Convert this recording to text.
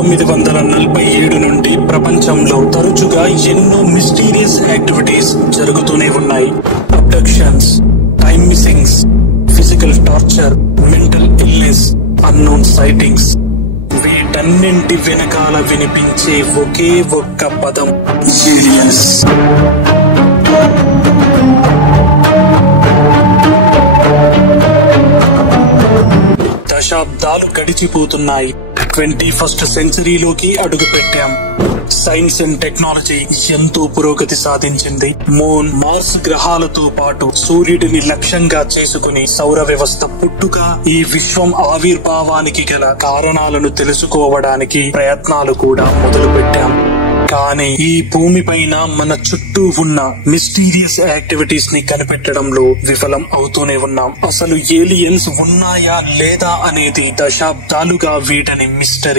1947 నుండి ప్రపంచంలో తరచుగా ఎన్నో మిస్టీరియస్ యాక్టివిటీస్ జరుగుతూనే ఉన్నాయి. Abductions, time missings, physical torture, mental illness, unknown sightings. వీటన్నింటి వెనకాల వినిపించే ఒకే ఒక్క పదం ఏలియన్స్. దశాబ్దాలు గడిచిపోతున్నాయి. 21st సెంచరీలోకి అడుగు పెట్టాం. సైన్స్ అండ్ టెక్నాలజీ ఎంతో పురోగతి సాధించింది. మూన్, మార్స్ గ్రహాలతో పాటు సూర్యుడిని లక్ష్యంగా చేసుకుని సౌర వ్యవస్థ పుట్టుక, ఈ విశ్వం ఆవిర్భావానికి గల కారణాలను తెలుసుకోవడానికి ప్రయత్నాలు కూడా మొదలు పెట్టాం. కానీ ఈ భూమిపైన మన చుట్టూ ఉన్న మిస్టీరియస్ యాక్టివిటీస్ ని కనిపెట్టడంలో విఫలం అవుతూనే ఉన్నాం. అసలు ఏలియన్స్ ఉన్నాయా లేదా అనేది దశాబ్దాలుగా వీటని మిస్టరీ.